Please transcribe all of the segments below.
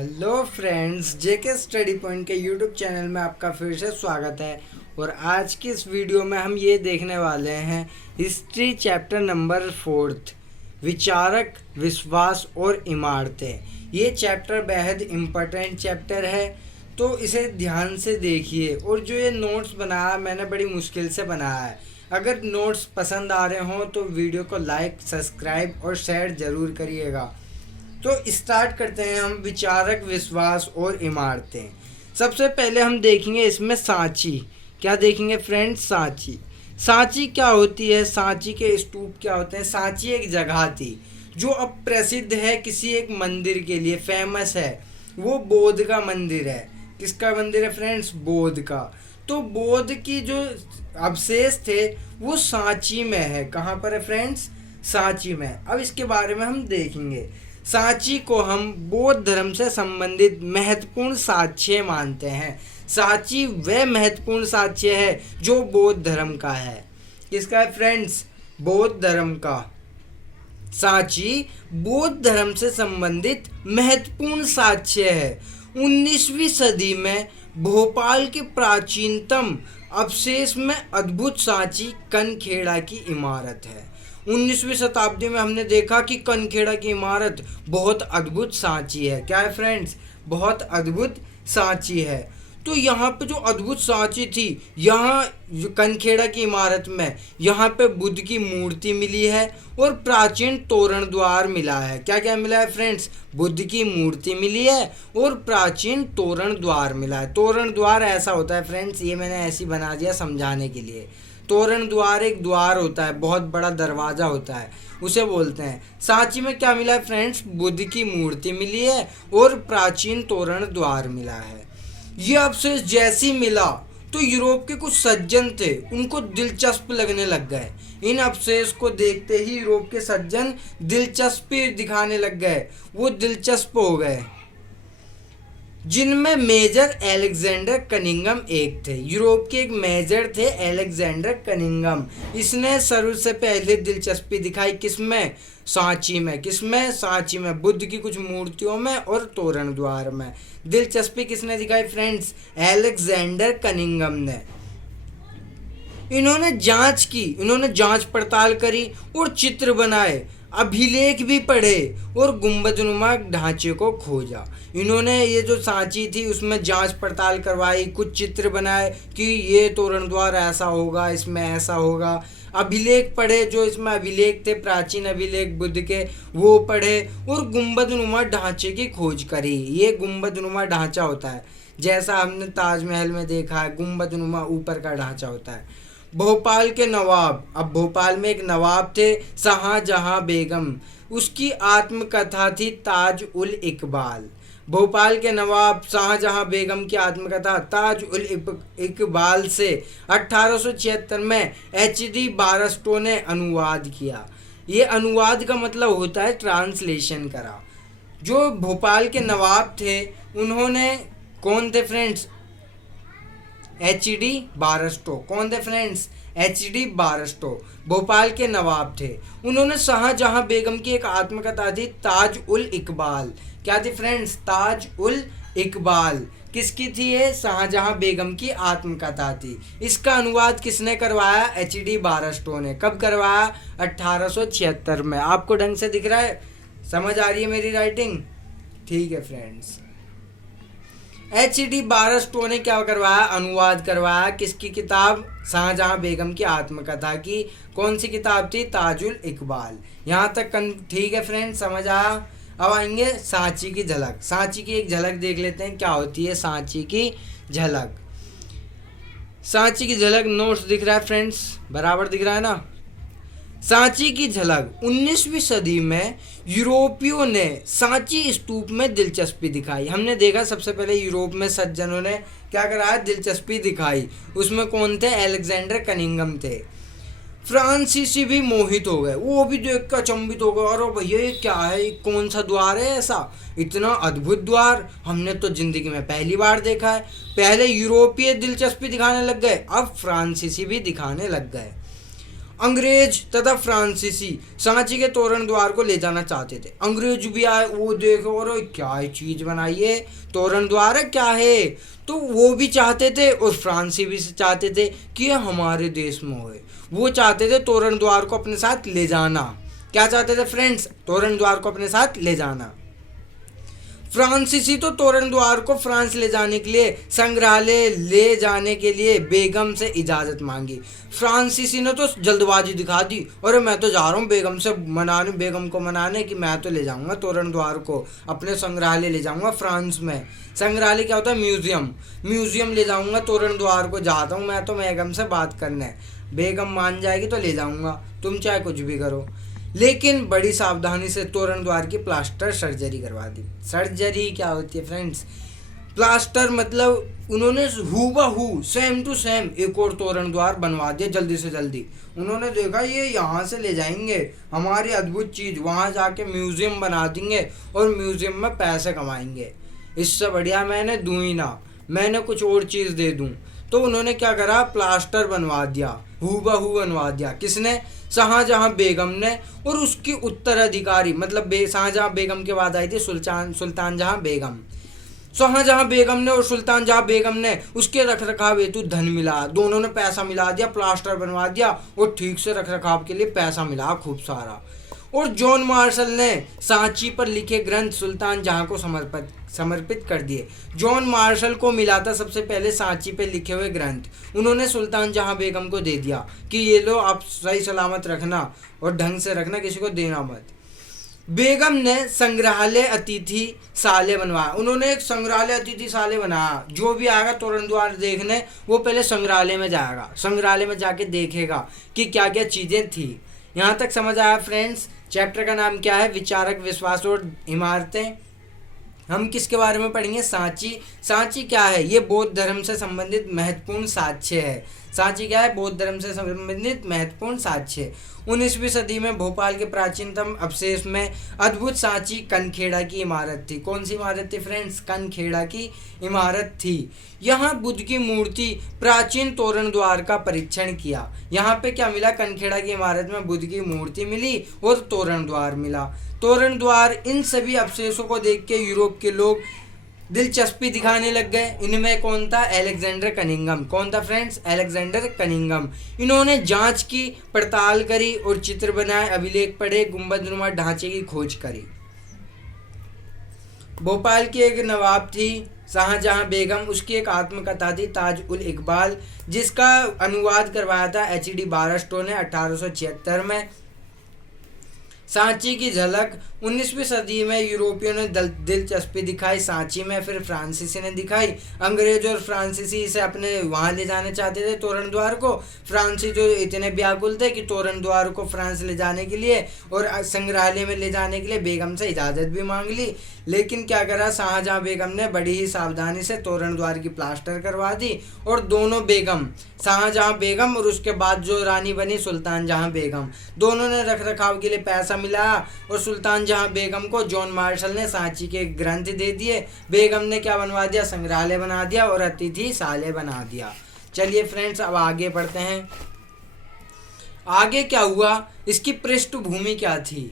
Hello friends, जेके study point के YouTube channel में आपका फिर से स्वागत है। और आज की इस वीडियो में हम ये देखने वाले हैं हिस्ट्री चैप्टर नंबर 4, विचारक, विश्वास और इमारतें। ये चैप्टर बेहद इम्पोर्टेंट चैप्टर है, तो इसे ध्यान से देखिए। और जो ये नोट्स बनाया मैंने बड़ी मुश्किल से बनाया है। अगर नोट्स पसंद आ रहे हों तो वीडियो को लाइक, सब्सक्राइब और शेयर ज़रूर करिएगा। तो स्टार्ट करते हैं हम विचारक, विश्वास और इमारतें। सबसे पहले हम देखेंगे इसमें सांची। क्या देखेंगे फ्रेंड्स? सांची। सांची क्या होती है? सांची के स्तूप क्या होते हैं? सांची एक जगह थी जो अब प्रसिद्ध है किसी एक मंदिर के लिए, फेमस है। वो बौद्ध का मंदिर है। किसका मंदिर है फ्रेंड्स? बौद्ध का। तो बौद्ध की जो अवशेष थे वो सांची में है। कहाँ पर है फ्रेंड्स? सांची में। अब इसके बारे में हम देखेंगे। सांची को हम बौद्ध धर्म से संबंधित महत्वपूर्ण साक्ष्य मानते हैं। सांची वह महत्वपूर्ण साक्ष्य है जो बौद्ध धर्म का है। किसका है फ्रेंड्स? बौद्ध धर्म का। सांची बौद्ध धर्म से संबंधित महत्वपूर्ण साक्ष्य है। 19वीं सदी में भोपाल के प्राचीनतम अवशेष में अद्भुत सांची कनखेड़ा की इमारत है। 19वीं शताब्दी में हमने देखा कि कनखेड़ा की इमारत बहुत अद्भुत सांची है। क्या है फ्रेंड्स? बहुत अद्भुत सांची है। तो यहाँ पे जो अद्भुत सांची थी, यहाँ कनखेड़ा की इमारत में यहाँ पे बुद्ध की मूर्ति मिली है और प्राचीन तोरण द्वार मिला है। क्या क्या मिला है फ्रेंड्स? बुद्ध की मूर्ति मिली है और प्राचीन तोरण द्वार मिला है। तोरण द्वार ऐसा होता है फ्रेंड्स, ये मैंने ऐसी बना दिया समझाने के लिए। तोरण द्वार एक द्वार होता है, बहुत बड़ा दरवाज़ा होता है, उसे बोलते हैं। सांची में क्या मिला है फ्रेंड्स? बुद्ध की मूर्ति मिली है और प्राचीन तोरण द्वार मिला है। ये अवशेष जैसी मिला तो यूरोप के कुछ सज्जन थे, उनको दिलचस्प लगने लग गए। इन अवशेष को देखते ही यूरोप के सज्जन दिलचस्पी दिखाने लग गए, वो दिलचस्प हो गए, जिनमें मेजर अलेक्जेंडर कनिंघम एक थे। यूरोप के एक मेजर थे अलेक्जेंडर कनिंघम। इसने सबसे पहले दिलचस्पी दिखाई किसमें? सांची में। किसमें? सांची में। बुद्ध की कुछ मूर्तियों में और तोरण द्वार में दिलचस्पी किसने दिखाई फ्रेंड्स? अलेक्जेंडर कनिंघम ने। इन्होंने जांच की, इन्होंने जांच पड़ताल करी और चित्र बनाए, अभिलेख भी पढ़े और गुंबदनुमा ढांचे को खोजा। इन्होंने ये जो सांची थी उसमें जांच पड़ताल करवाई, कुछ चित्र बनाए कि ये तोरण द्वार ऐसा होगा, इसमें ऐसा होगा। अभिलेख पढ़े, जो इसमें अभिलेख थे प्राचीन अभिलेख बुद्ध के, वो पढ़े और गुंबदनुमा ढांचे की खोज करी। ये गुंबदनुमा ढांचा होता है, जैसा हमने ताजमहल में देखा है, गुंबदनुमा ऊपर का ढांचा होता है। भोपाल के नवाब, अब भोपाल में एक नवाब थे शाहजहां बेगम, उसकी आत्मकथा थी ताज उल इकबाल। भोपाल के नवाब शाहजहां बेगम की आत्मकथा ताज उल इकबाल से 1876 में HD बारस्टो ने अनुवाद किया। ये अनुवाद का मतलब होता है ट्रांसलेशन करा। जो भोपाल के नवाब थे उन्होंने, कौन थे फ्रेंड्स? HD बारस्टो। कौन थे फ्रेंड्स? HD बारस्टो भोपाल के नवाब थे। उन्होंने शाहजहां बेगम की एक आत्मकथा थी ताज उल इकबाल। क्या थी फ्रेंड्स? ताज उल इकबाल। किसकी थी ये? शाहजहां बेगम की आत्मकथा थी। इसका अनुवाद किसने करवाया? HD बारस्टो ने। कब करवाया? 1876 में। आपको ढंग से दिख रहा है? समझ आ रही है मेरी राइटिंग? ठीक है फ्रेंड्स। HD बारस्टो ने क्या करवाया? अनुवाद करवाया। किसकी किताब? शाहजहां बेगम की आत्मकथा की। कौन सी किताब थी? ताजुल इकबाल। यहाँ तक ठीक है फ्रेंड्स, समझ आया? अब आएंगे सांची की झलक। सांची की एक झलक देख लेते हैं, क्या होती है सांची की झलक। सांची की झलक, नोट्स दिख रहा है फ्रेंड्स? बराबर दिख रहा है ना? सांची की झलक। 19वीं सदी में यूरोपियों ने सांची स्तूप में दिलचस्पी दिखाई। हमने देखा सबसे पहले यूरोप में सज्जनों ने क्या करा? दिलचस्पी दिखाई। उसमें कौन थे? अलेक्जेंडर कनिंघम थे। फ्रांसीसी भी मोहित हो गए, वो भी देख कर अचंभित हो गए। अरे भैया ये क्या है? ये कौन सा द्वार है ऐसा? इतना अद्भुत द्वार हमने तो जिंदगी में पहली बार देखा है। पहले यूरोपीय दिलचस्पी दिखाने लग गए, अब फ्रांसीसी भी दिखाने लग गए। अंग्रेज तथा फ्रांसीसी सांची के तोरण द्वार को ले जाना चाहते थे। अंग्रेज भी आए, वो देखो और क्या चीज बनाई है, तोरण द्वार है क्या है, तो वो भी चाहते थे और फ्रांसी भी चाहते थे कि ये हमारे देश में होए। वो चाहते थे तोरण द्वार को अपने साथ ले जाना। क्या चाहते थे फ्रेंड्स? तोरण द्वार को अपने साथ ले जाना। फ्रांसीसी तो तोरण द्वार को फ्रांस ले जाने के लिए, संग्रहालय ले जाने के लिए बेगम से इजाज़त मांगी। फ्रांसीसी ने तो जल्दबाजी दिखा दी, अरे मैं तो जा रहा हूँ बेगम से मनाने, बेगम को मनाने कि मैं तो ले जाऊँगा तोरण द्वार को, अपने संग्रहालय ले जाऊँगा फ्रांस में। संग्रहालय क्या होता है? म्यूज़ियम। म्यूज़ियम ले जाऊँगा तोरण द्वार को, जाता हूँ मैं तो बेगम से बात करने, बेगम मान जाएगी तो ले जाऊँगा, तुम चाहे कुछ भी करो। लेकिन बड़ी सावधानी से तोरण द्वार की प्लास्टर सर्जरी करवा दी। सर्जरी क्या होती है फ्रेंड्स? प्लास्टर मतलब उन्होंने हूबहू सेम टू सेम एक और तोरण द्वार बनवा दिया जल्दी से जल्दी। उन्होंने देखा ये यहाँ से ले जाएंगे हमारी अद्भुत चीज़, वहाँ जाके म्यूज़ियम बना देंगे और म्यूज़ियम में पैसे कमाएंगे, इससे बढ़िया मैंने दूँ ही ना, मैंने कुछ और चीज़ दे दूँ। तो उन्होंने क्या करा? प्लास्टर बनवा दिया, हूबहू बनवा दिया। किसने? शाहजहां बेगम ने। और उसकी उत्तराधिकारी मतलब शाहजहां बेगम के बाद आई थी सुल्तान जहां बेगम। शाहजहां बेगम ने और सुल्तान जहां बेगम ने उसके रख रखाव हेतु धन मिला, दोनों ने पैसा मिला दिया, प्लास्टर बनवा दिया और ठीक से रख रखाव के लिए पैसा मिला खूब सारा। और जॉन मार्शल ने सांची पर लिखे ग्रंथ सुल्तान जहां को समर्पित कर दिए। जॉन मार्शल को मिला था सबसे पहले सांची पे लिखे हुए ग्रंथ, उन्होंने सुल्तान जहां बेगम को दे दिया कि ये लो आप सही सलामत रखना और ढंग से रखना, किसी को देना मत। बेगम ने संग्रहालय अतिथि साले बनवाया, उन्होंने एक संग्रहालय अतिथि साले बनाया। जो भी आएगा तोरण द्वार देखने वो पहले संग्रहालय में जाएगा, संग्रहालय में जाके देखेगा कि क्या क्या चीज़ें थी। यहाँ तक समझ आया फ्रेंड्स? चैप्टर का नाम क्या है? विचारक, विश्वास और इमारतें। हम किसके बारे में पढ़ेंगे? सांची। सांची क्या है? ये बौद्ध धर्म से संबंधित महत्वपूर्ण साक्ष्य है। सांची क्या है? बौद्ध धर्म से संबंधित महत्वपूर्ण साक्ष्य। 19वीं सदी में भोपाल के प्राचीनतम अवशेष में अद्भुत सांची कनखेड़ा की इमारत थी। कौन सी इमारत थी फ्रेंड्स? कनखेड़ा की इमारत थी। यहाँ बुद्ध की मूर्ति, प्राचीन तोरण द्वार का परीक्षण किया। यहाँ पे क्या मिला? कनखेड़ा की इमारत में बुद्ध की मूर्ति मिली और तोरण द्वार मिला। तोरण द्वार, इन सभी अवशेषों को देख के यूरोप के लोग दिलचस्पी दिखाने लग गए। इनमें कौन था? Alexander Cunningham. कौन था फ्रेंड्स? Alexander Cunningham. इन्होंने जांच की, पड़ताल करी और चित्र बनाए, अभिलेख पढ़े, गुंबदनुमा ढांचे की खोज करी। भोपाल की एक नवाब थी शाहजहां बेगम, उसकी एक आत्मकथा थी ताज उल इकबाल, जिसका अनुवाद करवाया था HD बारस्टो ने 1876 में। सांची की झलक। 19वीं सदी में यूरोपियों ने दिलचस्पी दिखाई सांची में, फिर फ्रांसीसी ने दिखाई। अंग्रेज और फ्रांसीसी इसे अपने वहाँ ले जाने चाहते थे तोरण द्वार को। फ्रांसीसी तो इतने व्याकुल थे कि तोरण द्वार को फ्रांस ले जाने के लिए और संग्रहालय में ले जाने के लिए बेगम से इजाज़त भी मांग ली। लेकिन क्या करा? शाहजहां बेगम ने बड़ी ही सावधानी से तोरण द्वार की प्लास्टर करवा दी और दोनों बेगम, शाहजहां बेगम और उसके बाद जो रानी बनी सुल्तान जहां बेगम, दोनों ने रख रखाव के लिए पैसा मिलाया और सुल्तान जहां बेगम को जॉन मार्शल ने सांची के ग्रंथ दे दिए। बेगम ने क्या बनवा दिया? संग्रहालय बना दिया और अतिथि शाले बना दिया। चलिए फ्रेंड्स अब आगे बढ़ते हैं। आगे क्या हुआ? इसकी पृष्ठभूमि क्या थी?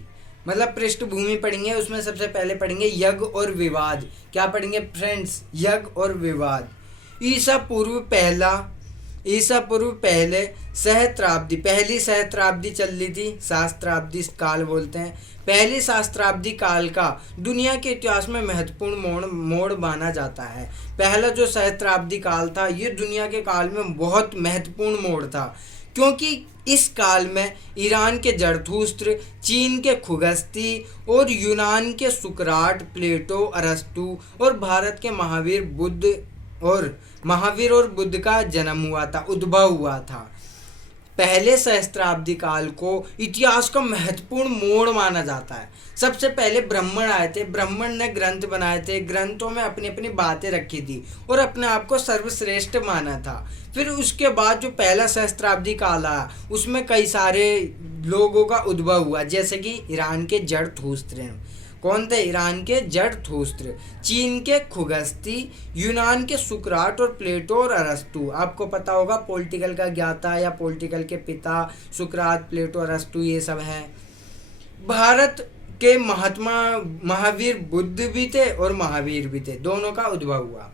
मतलब पृष्ठभूमि पढ़ेंगे, उसमें सबसे पहले पढ़ेंगे यज्ञ और विवाद। क्या पढ़ेंगे फ्रेंड्स? यज्ञ और विवाद। ईसा पूर्व पहले सहस्त्राब्दी, पहली सहस्त्राब्दी चल रही थी, सहस्त्राब्दी काल बोलते हैं। पहली सहस्त्राब्दी काल का दुनिया के इतिहास में महत्वपूर्ण मोड़ माना जाता है। पहला जो सहस्त्राब्दी काल था ये दुनिया के काल में बहुत महत्वपूर्ण मोड़ था, क्योंकि इस काल में ईरान के जरथुस्त्र, चीन के खुगस्ती और यूनान के सुकराट, प्लेटो, अरस्तु और भारत के महावीर और बुद्ध का जन्म हुआ था, उद्भव हुआ था। पहले सहस्त्राब्दी काल को इतिहास का महत्वपूर्ण मोड़ माना जाता है। सबसे पहले ब्राह्मण आए थे, ब्राह्मण ने ग्रंथ बनाए थे, ग्रंथों में अपनी अपनी बातें रखी थी और अपने आप को सर्वश्रेष्ठ माना था। फिर उसके बाद जो पहला सहस्त्राब्दी काल आया उसमें कई सारे लोगों का उद्भव हुआ, जैसे कि ईरान के जरथुस्त्र, कौन थे? ईरान के जरथुस्त्र, चीन के खुगस्ती, यूनान के सुकरात और प्लेटो और अरस्तु। आपको पता होगा पॉलिटिकल का ज्ञाता या पॉलिटिकल के पिता सुकरात, प्लेटो, अरस्तु ये सब हैं। भारत के महात्मा महावीर बुद्ध भी थे और महावीर भी थे, दोनों का उद्भव हुआ।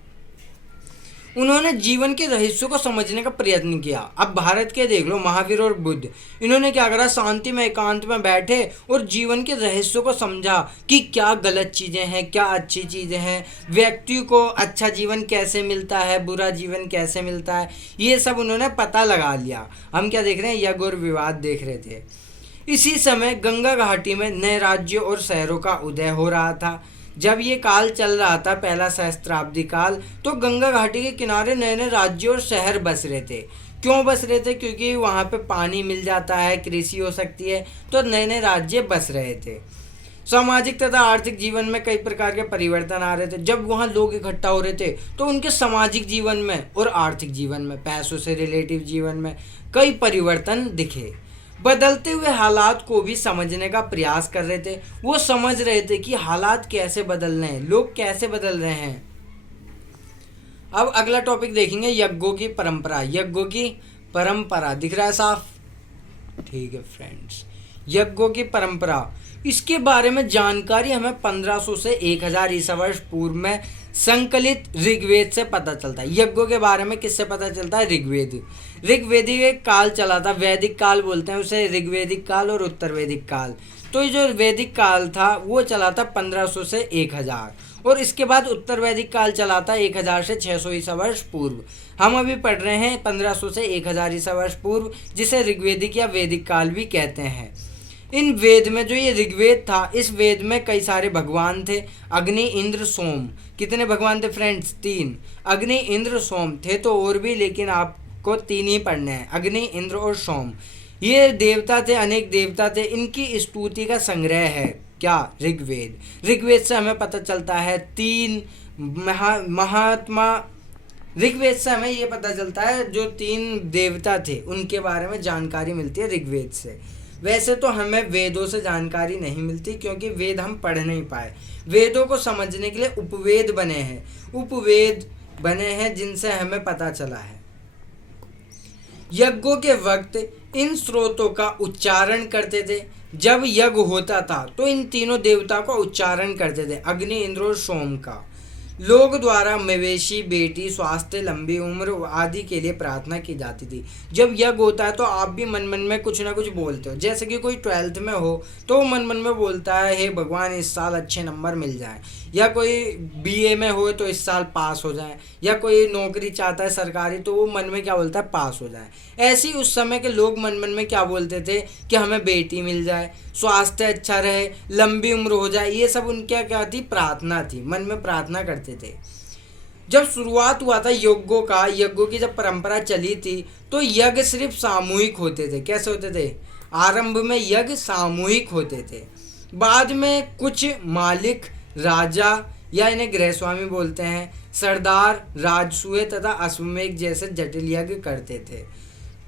उन्होंने जीवन के रहस्यों को समझने का प्रयत्न किया। अब भारत के देख लो, महावीर और बुद्ध, इन्होंने क्या करा? शांति में एकांत में बैठे और जीवन के रहस्यों को समझा कि क्या गलत चीज़ें हैं, क्या अच्छी चीज़ें हैं, व्यक्ति को अच्छा जीवन कैसे मिलता है, बुरा जीवन कैसे मिलता है, ये सब उन्होंने पता लगा लिया। हम क्या देख रहे हैं? यज्ञ और विवाद देख रहे थे। इसी समय गंगा घाटी में नए राज्यों और शहरों का उदय हो रहा था। जब ये काल चल रहा था, पहला सहस्त्राब्दी काल, तो गंगा घाटी के किनारे नए नए राज्य और शहर बस रहे थे। क्यों बस रहे थे? क्योंकि वहाँ पे पानी मिल जाता है, कृषि हो सकती है, तो नए नए राज्य बस रहे थे। सामाजिक तथा आर्थिक जीवन में कई प्रकार के परिवर्तन आ रहे थे। जब वहाँ लोग इकट्ठा हो रहे थे तो उनके सामाजिक जीवन में और आर्थिक जीवन में, पैसों से रिलेटिव जीवन में कई परिवर्तन दिखे। बदलते हुए हालात को भी समझने का प्रयास कर रहे थे। वो समझ रहे थे कि हालात कैसे बदल रहे हैं, लोग कैसे बदल रहे हैं। अब अगला टॉपिक देखेंगे, यज्ञों की परंपरा। यज्ञों की परंपरा दिख रहा है साफ? ठीक है फ्रेंड्स, यज्ञों की परंपरा, इसके बारे में जानकारी हमें 1500 से 1000 ईसा वर्ष पूर्व में संकलित ऋग्वेद से पता चलता है। यज्ञों के बारे में किससे पता चलता है? ऋग्वेद। ऋग्वेदिक एक काल चला था, वैदिक काल बोलते हैं उसे, ऋग्वेदिक काल और उत्तर वैदिक काल। तो ये जो वैदिक काल था वो चला था 1500 से 1000, और इसके बाद उत्तर वैदिक काल चला था 1000 से 600 ईसा वर्ष पूर्व। हम अभी पढ़ रहे हैं 1500 से 1000 ईसा वर्ष पूर्व, जिसे ऋग्वेदिक या वैदिक काल भी कहते हैं। इन वेद में जो ये ऋग्वेद था, इस वेद में कई सारे भगवान थे। अग्नि, इंद्र, सोम। कितने भगवान थे फ्रेंड्स? 3। अग्नि, इंद्र, सोम। थे तो और भी, लेकिन आपको 3 ही पढ़ने हैं, अग्नि, इंद्र और सोम। ये देवता थे, अनेक देवता थे। इनकी स्तुति का संग्रह है क्या? ऋग्वेद। ऋग्वेद से हमें पता चलता है 3 महात्मा। ऋग्वेद से हमें ये पता चलता है जो 3 देवता थे उनके बारे में जानकारी मिलती है ऋग्वेद से। वैसे तो हमें वेदों से जानकारी नहीं मिलती, क्योंकि वेद हम पढ़ नहीं पाए। वेदों को समझने के लिए उपवेद बने हैं, उपवेद बने हैं जिनसे हमें पता चला है। यज्ञों के वक्त इन स्रोतों का उच्चारण करते थे। जब यज्ञ होता था तो इन तीनों देवता का उच्चारण करते थे, अग्नि, इंद्र और सोम का। लोग द्वारा मवेशी, बेटी, स्वास्थ्य, लंबी उम्र आदि के लिए प्रार्थना की जाती थी। जब यज्ञ होता है तो आप भी मन मन में कुछ ना कुछ बोलते हो। जैसे कि कोई 12th में हो तो वो मन मन में बोलता है, हे भगवान इस साल अच्छे नंबर मिल जाए, या कोई BA में हो तो इस साल पास हो जाए, या कोई नौकरी चाहता है सरकारी तो वो मन में क्या बोलता है? पास हो जाए। ऐसे ही उस समय के लोग मन मन में क्या बोलते थे कि हमें बेटी मिल जाए, स्वास्थ्य अच्छा रहे, लंबी उम्र हो जाए। ये सब उनकी क्या थी? प्रार्थना थी, मन में प्रार्थना करते थे। जब शुरुआत हुआ था यज्ञों का, यज्ञों की जब परंपरा चली थी तो यज्ञ सिर्फ सामूहिक होते थे। कैसे होते थे? आरंभ में यज्ञ सामूहिक होते थे। बाद में कुछ मालिक, राजा या इन्हें गृहस्वामी बोलते हैं, सरदार, राजसूय तथा अश्वमेध जैसे जटिल यज्ञ करते थे।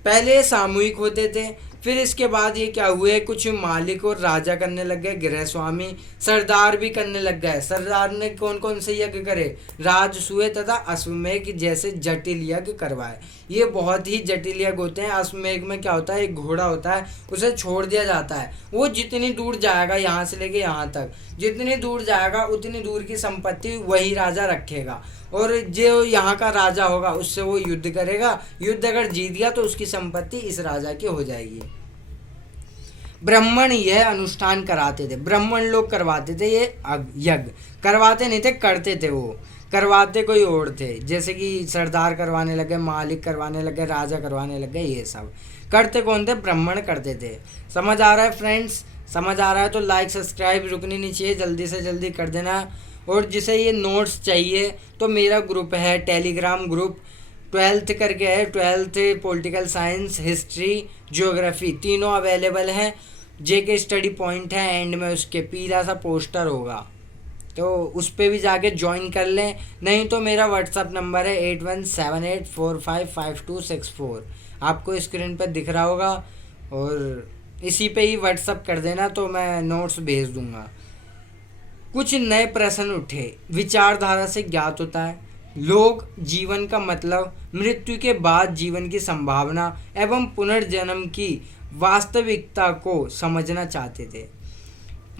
पहले सामूहिक होते थे, फिर इसके बाद ये क्या हुए, कुछ मालिक और राजा करने लग गए, गृहस्वामी, सरदार भी करने लग गए। सरदार ने कौन कौन से यज्ञ करे? राजसूय तथा अश्वमेध जैसे जटिल यज्ञ करवाए। ये बहुत ही जटिल यज्ञ होते हैं। अश्वमेध में क्या होता है? एक घोड़ा होता है, उसे छोड़ दिया जाता है, वो जितनी दूर जाएगा, यहाँ से लेके यहाँ तक, जितनी दूर जाएगा उतनी दूर की संपत्ति वही राजा रखेगा, और जो यहाँ का राजा होगा उससे वो युद्ध करेगा। युद्ध अगर जीत गया तो उसकी संपत्ति इस राजा की हो जाएगी। ब्राह्मण यह अनुष्ठान कराते थे, ब्राह्मण लोग करवाते थे ये यज्ञ। करवाते नहीं थे, करते थे। वो करवाते कोई और थे, जैसे कि सरदार करवाने लगे, मालिक करवाने लगे, राजा करवाने लगे। ये सब करते कौन थे? ब्राह्मण करते थे। समझ आ रहा है फ्रेंड्स? समझ आ रहा है तो लाइक सब्सक्राइब रुकनी नहीं चाहिए, जल्दी से जल्दी कर देना। और जिसे ये नोट्स चाहिए तो मेरा ग्रुप है, टेलीग्राम ग्रुप, 12th करके है, 12th political science, history, geography, तीनों अवेलेबल हैं। JK स्टडी पॉइंट है, एंड में उसके पीला सा पोस्टर होगा, तो उस पर भी जाके ज्वाइन कर लें। नहीं तो मेरा व्हाट्सअप नंबर है 8178455264, आपको स्क्रीन पर दिख रहा होगा, और इसी पे ही व्हाट्सअप कर देना तो मैं नोट्स भेज दूँगा। कुछ नए प्रश्न उठे, विचारधारा से ज्ञात होता है लोग जीवन का मतलब, मृत्यु के बाद जीवन की संभावना एवं पुनर्जन्म की वास्तविकता को समझना चाहते थे।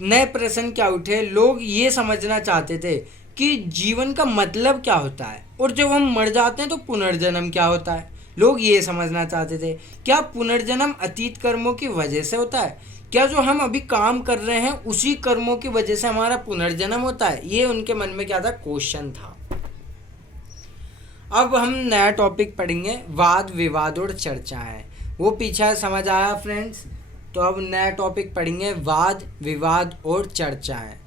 नए प्रश्न क्या उठे, लोग ये समझना चाहते थे कि जीवन का मतलब क्या होता है और जब हम मर जाते हैं तो पुनर्जन्म क्या होता है। लोग ये समझना चाहते थे क्या पुनर्जन्म अतीत कर्मों की वजह से होता है, क्या जो हम अभी काम कर रहे हैं उसी कर्मों की वजह से हमारा पुनर्जन्म होता है। ये उनके मन में क्या था, क्वेश्चन था। अब हम नया टॉपिक पढ़ेंगे, वाद विवाद और चर्चाएं। वो पीछे समझ आया फ्रेंड्स। तो अब नया टॉपिक पढ़ेंगे, वाद विवाद और चर्चाएं।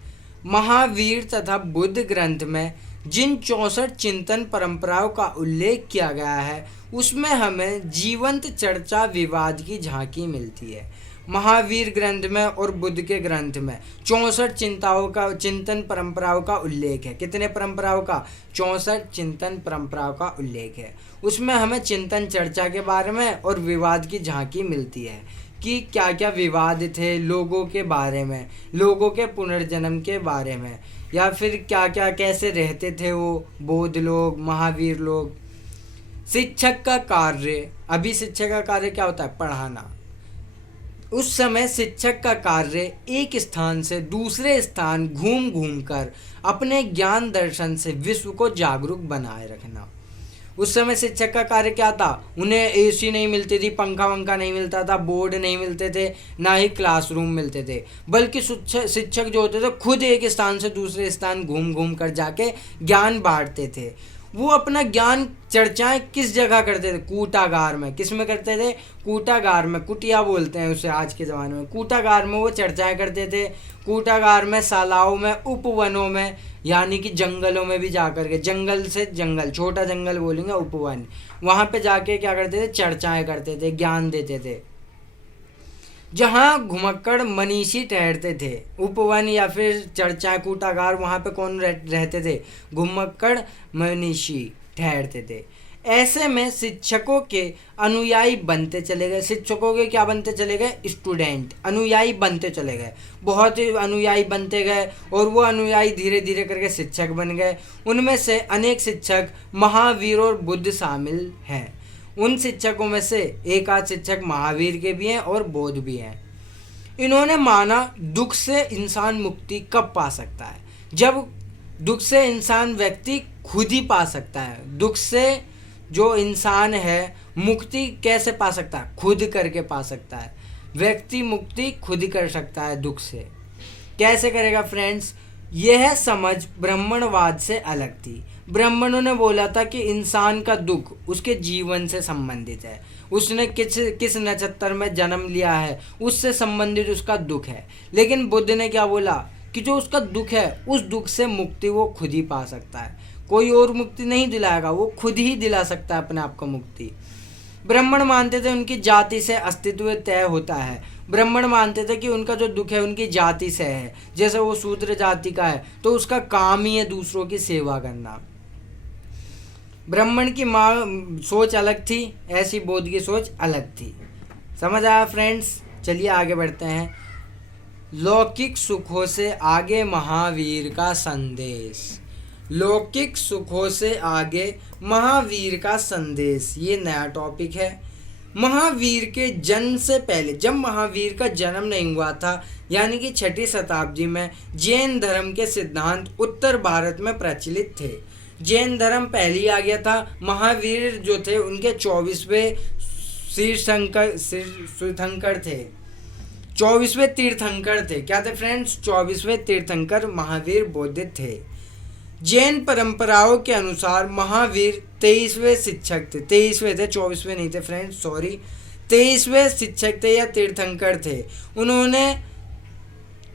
महावीर तथा बुद्ध ग्रंथ में जिन 64 चिंतन परंपराओं का उल्लेख किया गया है उसमें हमें जीवंत चर्चा विवाद की झांकी मिलती है। महावीर ग्रंथ में और बुद्ध के ग्रंथ में 64 चिंतन परंपराओं का उल्लेख है। कितने परंपराओं का? 64 चिंतन परंपराओं का उल्लेख है। उसमें हमें चिंतन चर्चा के बारे में और विवाद की झांकी मिलती है कि क्या क्या विवाद थे लोगों के बारे में, लोगों के पुनर्जन्म के बारे में, या फिर क्या क्या कैसे रहते थे वो बौद्ध लोग, महावीर लोग। शिक्षक का कार्य, अभी शिक्षक का कार्य क्या होता है? पढ़ाना। उस समय शिक्षक का कार्य एक स्थान से दूसरे स्थान घूम घूम कर अपने ज्ञान दर्शन से विश्व को जागरूक बनाए रखना। उस समय शिक्षक का कार्य क्या था? उन्हें एसी नहीं मिलती थी, पंखा वंखा नहीं मिलता था, बोर्ड नहीं मिलते थे, ना ही क्लासरूम मिलते थे, बल्कि शिक्षक जो होते थे खुद एक स्थान से दूसरे स्थान घूम घूम कर जाके ज्ञान बांटते थे। वो अपना ज्ञान चर्चाएं किस जगह करते थे? कूटागार में। किस में करते थे? कूटागार में। कुटिया बोलते हैं उसे आज के ज़माने में। कूटागार में वो चर्चाएं करते थे। कूटागार में, शालाओं में, उपवनों में, यानी कि जंगलों में भी जाकर के, जंगल से जंगल, छोटा जंगल बोलेंगे उपवन, वहाँ पे जाके क्या करते थे? चर्चाएं करते थे, ज्ञान देते थे। जहाँ घुमक्कड़ मनीषी ठहरते थे, उपवन या फिर चर्चा कूटागार, वहाँ पे कौन रहते थे? घुमक्कड़ मनीषी ठहरते थे। ऐसे में शिक्षकों के अनुयायी बनते चले गए। शिक्षकों के क्या बनते चले गए? स्टूडेंट, अनुयायी बनते चले गए। बहुत ही अनुयायी बनते गए और वो अनुयायी धीरे धीरे करके शिक्षक बन गए। उनमें से अनेक शिक्षक महावीर और बुद्ध शामिल हैं। उन शिक्षकों में से एक आध शिक्षक महावीर के भी हैं और बौद्ध भी हैं। इन्होंने माना दुख से इंसान मुक्ति कब पा सकता है? जब दुख से इंसान व्यक्ति खुद ही पा सकता है। दुख से जो इंसान है मुक्ति कैसे पा सकता है? खुद करके पा सकता है। व्यक्ति मुक्ति खुद ही कर सकता है दुख से। कैसे करेगा फ्रेंड्स? यह समझ ब्राह्मणवाद से अलग थी। ब्राह्मणों ने बोला था कि इंसान का दुख उसके जीवन से संबंधित है, उसने किस नक्षत्र में जन्म लिया है उससे संबंधित उसका दुख है। लेकिन बुद्ध ने क्या बोला कि जो उसका दुख है उस दुख से मुक्ति वो खुद ही पा सकता है, कोई और मुक्ति नहीं दिलाएगा, वो खुद ही दिला सकता है अपने आप को मुक्ति। ब्राह्मण मानते थे उनकी जाति से अस्तित्व तय होता है। ब्राह्मण मानते थे कि उनका जो दुख है उनकी जाति से है। जैसे वो शूद्र जाति का है तो उसका काम ही है दूसरों की सेवा करना। ब्राह्मण की सोच अलग थी, ऐसी बौद्ध की सोच अलग थी। समझ आया फ्रेंड्स? चलिए आगे बढ़ते हैं। लौकिक सुखों से आगे महावीर का संदेश। लौकिक सुखों से आगे महावीर का संदेश, ये नया टॉपिक है। महावीर के जन्म से पहले, जब महावीर का जन्म नहीं हुआ था, यानी कि 6ठी शताब्दी में जैन धर्म के सिद्धांत उत्तर भारत में प्रचलित थे। जैन धर्म पहले ही आ गया था। महावीर जो थे उनके 24वें तीर्थंकर थे। 24वें तीर्थंकर थे। क्या थे फ्रेंड्स? 24वें तीर्थंकर महावीर बौद्ध थे। जैन परंपराओं के अनुसार महावीर 23वें शिक्षक थे। 23वें थे, 24वें नहीं थे फ्रेंड्स, सॉरी। 23वें शिक्षक थे या तीर्थंकर थे। उन्होंने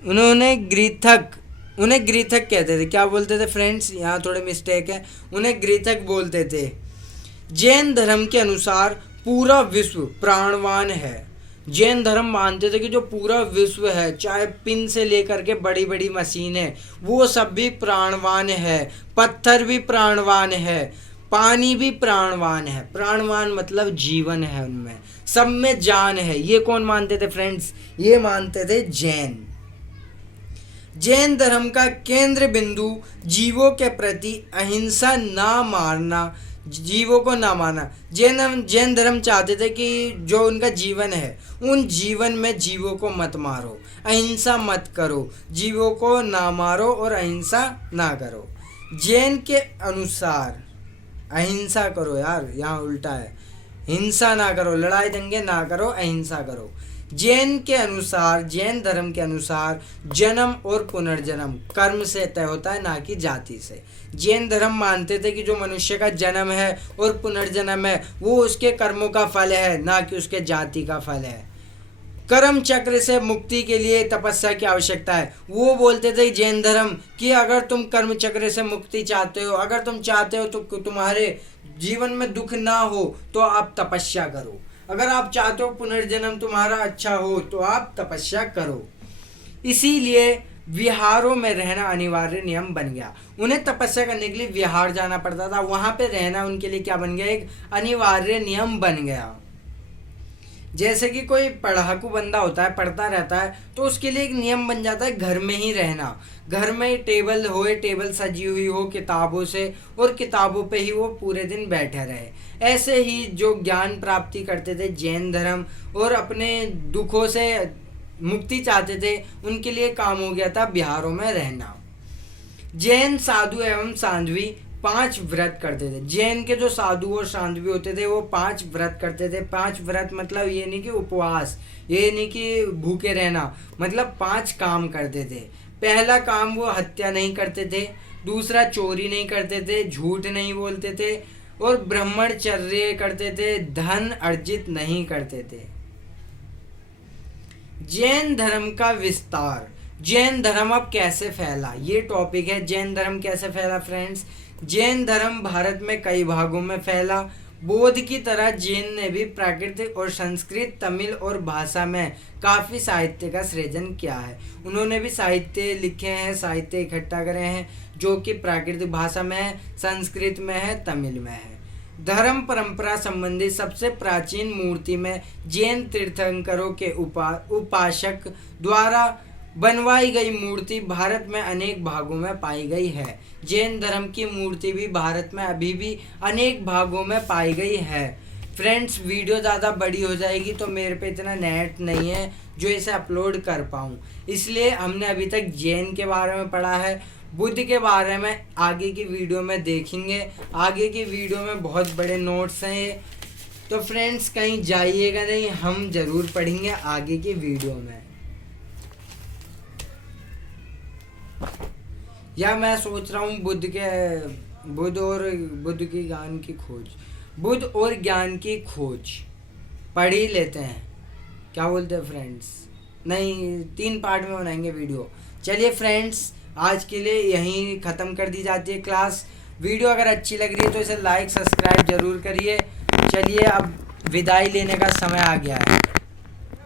उन्हें ग्रीथक कहते थे। क्या बोलते थे फ्रेंड्स? यहाँ थोड़े मिस्टेक है, उन्हें ग्रीथक बोलते थे। जैन धर्म के अनुसार पूरा विश्व प्राणवान है। जैन धर्म मानते थे कि जो पूरा विश्व है, चाहे पिन से लेकर के बड़ी बड़ी मशीनें, वो सब भी प्राणवान है। पत्थर भी प्राणवान है, पानी भी प्राणवान है। प्राणवान मतलब जीवन है, उनमें सब में जान है। ये कौन मानते थे फ्रेंड्स? ये मानते थे जैन। जैन धर्म का केंद्र बिंदु जीवों के प्रति अहिंसा ना मारना, जीवों को ना मारना। जैन धर्म चाहते थे कि जो उनका जीवन है उन जीवन में जीवों को मत मारो, अहिंसा मत करो, जीवों को ना मारो और अहिंसा ना करो। जैन के अनुसार अहिंसा करो, यार यहाँ उल्टा है, हिंसा ना करो, लड़ाई दंगे ना करो, अहिंसा करो। जैन के अनुसार, जैन धर्म के अनुसार जन्म और पुनर्जन्म कर्म से तय होता है, ना कि जाति से। जैन धर्म मानते थे कि जो मनुष्य का जन्म है और पुनर्जन्म है वो उसके कर्मों का फल है, ना कि उसके जाति का फल है। कर्म चक्र से मुक्ति के लिए तपस्या की आवश्यकता है। वो बोलते थे जैन धर्म कि अगर तुम कर्म चक्र से मुक्ति चाहते हो, अगर तुम चाहते हो तो तुम्हारे जीवन में दुख ना हो तो आप तपस्या करो, अगर आप चाहते हो पुनर्जन्म तुम्हारा अच्छा हो तो आप तपस्या करो। इसीलिए विहारों में रहना अनिवार्य नियम बन गया। उन्हें तपस्या करने के लिए विहार जाना पड़ता था, वहां पे रहना उनके लिए क्या बन गया, एक अनिवार्य नियम बन गया। जैसे कि कोई पढ़ाकू बंदा होता है, पढ़ता रहता है, तो उसके लिए एक नियम बन जाता है घर में ही रहना, घर में ही टेबल होए, टेबल सजी हुई हो किताबों से, और किताबों पे ही वो पूरे दिन बैठे रहे। ऐसे ही जो ज्ञान प्राप्ति करते थे जैन धर्म और अपने दुखों से मुक्ति चाहते थे, उनके लिए काम हो गया था विहारों में रहना। जैन साधु एवं साध्वी 5 व्रत करते थे। जैन के जो साधु और साध्वी होते थे वो 5 व्रत करते थे। 5 व्रत मतलब ये नहीं कि उपवास, ये नहीं कि भूखे रहना, मतलब 5 काम करते थे। पहला काम वो हत्या नहीं करते थे, दूसरा चोरी नहीं करते थे, झूठ नहीं बोलते थे, और ब्रह्मचर्य करते थे, धन अर्जित नहीं करते थे। जैन धर्म का विस्तार, जैन धर्म अब कैसे फैला, ये टॉपिक है। जैन धर्म कैसे फैला फ्रेंड्स? जैन धर्म भारत में कई भागों में फैला। बौद्ध की तरह जैन ने भी प्राकृतिक और संस्कृत, तमिल और भाषा में काफ़ी साहित्य का सृजन किया है। उन्होंने भी साहित्य लिखे हैं, साहित्य इकट्ठा करे हैं, जो कि प्राकृतिक भाषा में है, संस्कृत में है, तमिल में है। धर्म परंपरा संबंधी सबसे प्राचीन मूर्ति में जैन तीर्थंकरों के उपासक द्वारा बनवाई गई मूर्ति भारत में अनेक भागों में पाई गई है। जैन धर्म की मूर्ति भी भारत में अभी भी अनेक भागों में पाई गई है। फ्रेंड्स, वीडियो ज़्यादा बड़ी हो जाएगी तो मेरे पे इतना नेट नहीं है जो इसे अपलोड कर पाऊँ, इसलिए हमने अभी तक जैन के बारे में पढ़ा है। बुद्ध के बारे में आगे की वीडियो में देखेंगे। आगे की वीडियो में बहुत बड़े नोट्स हैं, तो फ्रेंड्स कहीं जाइएगा नहीं, हम ज़रूर पढ़ेंगे आगे की वीडियो में। या मैं सोच रहा हूँ बुद्ध और ज्ञान की खोज पढ़ ही लेते हैं, क्या बोलते हैं फ्रेंड्स? नहीं, 3 पार्ट में बनाएंगे वीडियो। चलिए फ्रेंड्स, आज के लिए यहीं ख़त्म कर दी जाती है क्लास। वीडियो अगर अच्छी लग रही है तो इसे लाइक सब्सक्राइब जरूर करिए। चलिए अब विदाई लेने का समय आ गया है।